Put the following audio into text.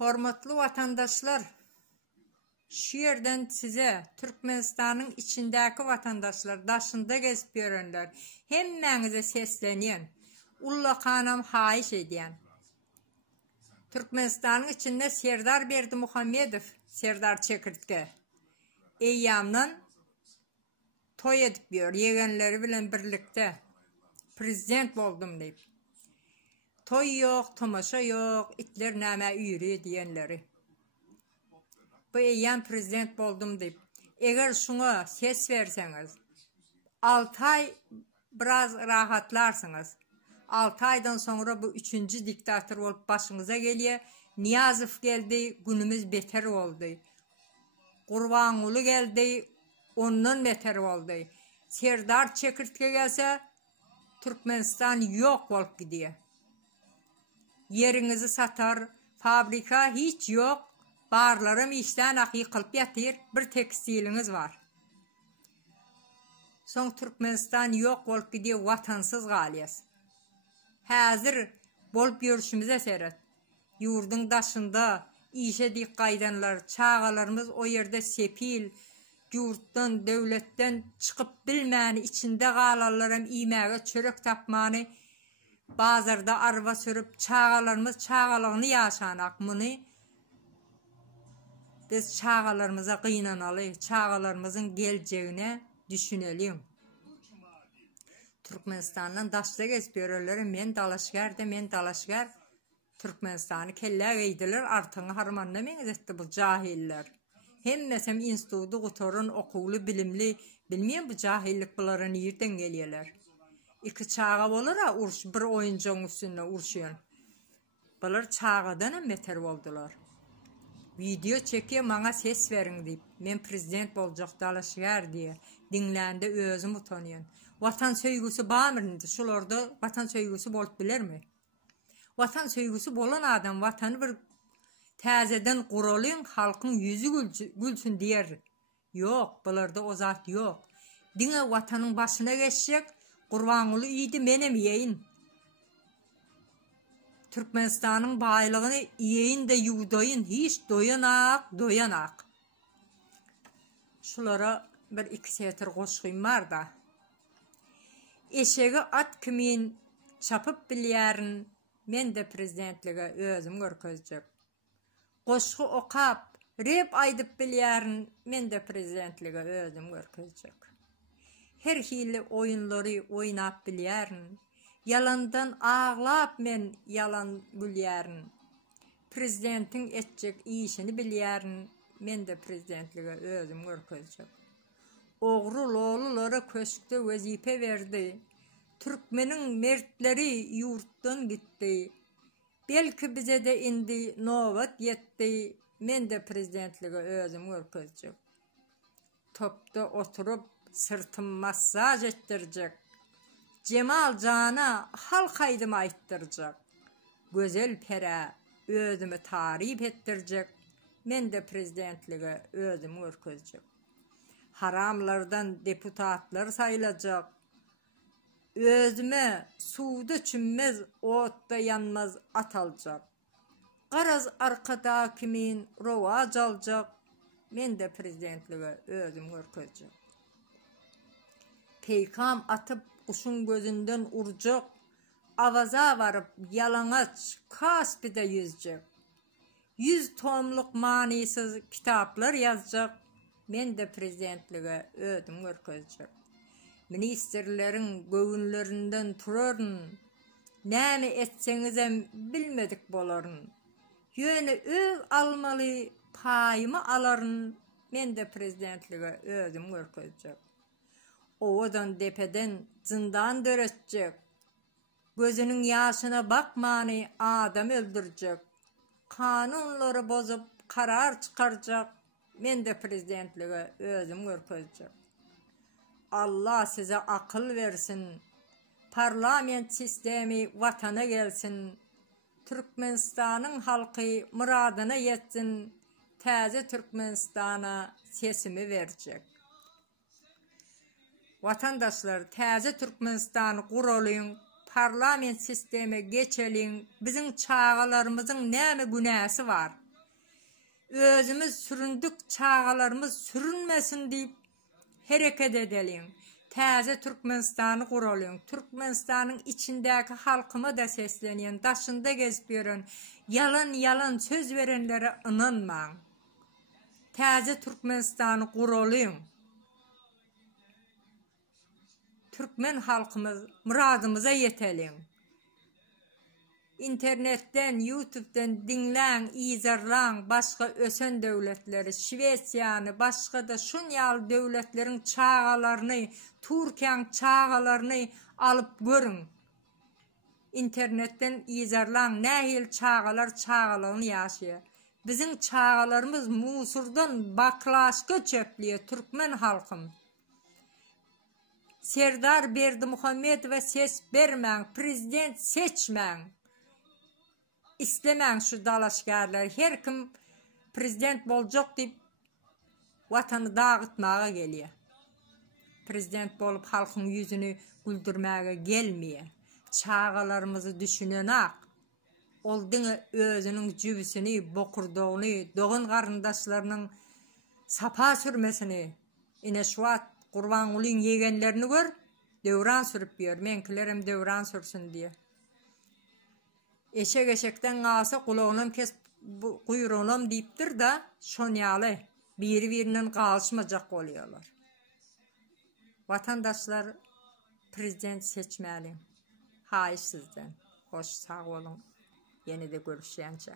Hormatly vatandaşlar, şu yerden size Türkmenistan'ın içindeki vatandaşlar, daşında gezip görenler, hemmenize sesleniyen, ullakanam hayiş ediyen. Türkmenistan'ın içinde Serdar Berdimuhamedov, Serdar Çekirtke, eyyamdan toy edip diyor, yegenleri bilen birlikte prezident oldum deyip. Toy yok, tomaşa yok, itler näme üyürü diyenleri. Bu eyyam prezident oldum deyip. Eğer şuna ses verseniz, 6 ay biraz rahatlarsınız. 6 aydan sonra bu 3. diktatör olup başınıza geliyor. Niyazov geldi, günümüz beter oldu. Kurbanulu geldi, ondan beter oldu. Serdar Çekirtke gelse, Türkmenistan yok olup gidiyor. Yerinizi satar, fabrika hiç yok. Barlarım işten yıkılıp yatır, bir tekstiliniz var. Son Türkmenistan yok olup gidiyor, vatansız galiyaz. Hazır bolup görüşümüze seyret. Yurdun daşında işe dik kaydanlar, çağalarımız o yerde sepil, yurttan, devletten çıkıp bilmeni içinde kalarlarım imeğe çörek tapmanı, bazarda araba sürüp çağalarımız çağalarını yaşanak bunu. Biz çağalarımıza kıynanalı, çağalarımızın geleceğine düşünelim. Türkmenistan'dan daşta gezip görürler, men dalaşgar, Türkmenistan'ı kelle giydiler, artığını harmanlamayınız etti bu cahiller. Hem mesem institutu kutorun, okulu, bilimli, bilmeyen bu cahillik bunlara nereden geliyorlar. İki çağa olur ha, bir oyuncağın üstüne urşuyon. Bunlar çağadan beter oldular. Video çekiyor, bana ses verin deyip. Men prezident olacak dalaşgar diye. Dinlendi özüm utanıyon. Vatan söygüsü bağımırındı. Şularda vatan söygüsü bolup bilir mi? Vatan söygüsü bolan adam vatanı bir tazeden kuralın, halkın yüzü gülsün diyer. Yok, bularda o zat yok. Dine vatanın başına geçecek, Kurbanulu iyiydi menem yiyin. Türkmenistan'ın baylığını yiyin de yudayın, hiç doyanak. Şulara bir iki setir koşkuyum var da. Eşeği at kimin çapıp bilyerin, men de prezidentliğe özüm görkezecek. Koşku okap, rep aydıp bilyerin, men de prezidentliğe özüm görkezecek. Her hili oyunları oynap bilyerin, yalandan ağlap men yalan gülyerin. Prezidentin etcek işini bilyerin, men de prezidentliğe özüm görkezecek. Oğru loğlulara köşkte vazife verdi. Türkmenin mertleri yurttan gitti. Belki bize de indi novat yetti. Men de prezidentliğe özüm görkezecek. Topta oturup sırtım masaj ettirecek. Cemal Can'a halk aydım ayttıracak. Güzel pere özümü tarif ettirecek. Men de prezidentliğe özüm görkezecek. Haramlardan deputatlar sayılacak. Özüme suda çünmez, otta yanmaz at alacak. Qaraz arkada kimin rovac alacak. Men de prezidentliğe özüm görkezecek. Peykam atıp kuşun gözünden urcak. Avaza varıp yalanaç kaspide yüzecek. 100 tomluk manisiz kitaplar yazacak. Men de prezidentliğe özüm görkezecek. Ministerlerin göğünlerinden turarın. Näme etsenize bilmedik boların. Yönü öz almalı payımı aların. Men de prezidentliğe özüm görkezecek. Ovadan depeden zindan döretecek. Gözünün yaşına bakmanı adam öldürecek. Kanunları bozup karar çıkaracak. Men de prezidentliğe özüm görkezecek. Allah size akıl versin. Parlament sistemi vatana gelsin. Türkmenistan'ın halkı muradına yetsin. Taze Türkmenistan'a sesimi verecek. Vatandaşlar, taze Türkmenistan'ı kuralım. Parlament sistemi geçelim. Bizim çağalarımızın näme günahı var? özümüz süründük, çağalarımız sürünmesin deyip hareket edelim. Täze Türkmenistan'ı kuralım. Türkmenistan'ın içindeki halkıma da sesleniyen, daşında gezip yürün, yalan söz verenlere inanmayın. Täze Türkmenistan'ı kuralım. Türkmen halkımız muradımıza yetelim. İnternetten, YouTube'dan dinləň, izarlaň başga ösen döwletleri, Şwesiýany, başga da şunýal döwletlerin çağalaryny, Türkiýanyň çağalaryny alyp görüň. İnternetten izarlaň, nähil çağalaryny ýaşaýar. Biziň çağalarymız musurdan baklaşga çöplüýär, Türkmen halkym. Serdar Berdimuhammedowa ses bermäň, prezident seçmäň. İstemäň şu dalaşgarlar, her kim prezident boljak diýip watany dağıtmaga gelýär. Prezident bolup halkyň ýüzüni güldürmäge gelmeýär. Çağalarymyzy düşünenak, ol diňe özüniň jübüsini, bokurdogyny, dogan garyndaşlarynyň sapa sürmesini, ine şu wagt Gurbanulyň ýegenlerini gör, döwran sürüp ýör, menkilerem döwran sürsün diýe. Eşek-eşekden gasa kulağынан kes kuyruğunam diýipdir da şonýaly biri-biriniň galaşmajak bolýarlar. Vatandaşlar prezident seçmäli. Haýyş sizden. Hoş sağ olun. Ýene-de görüşýänçe.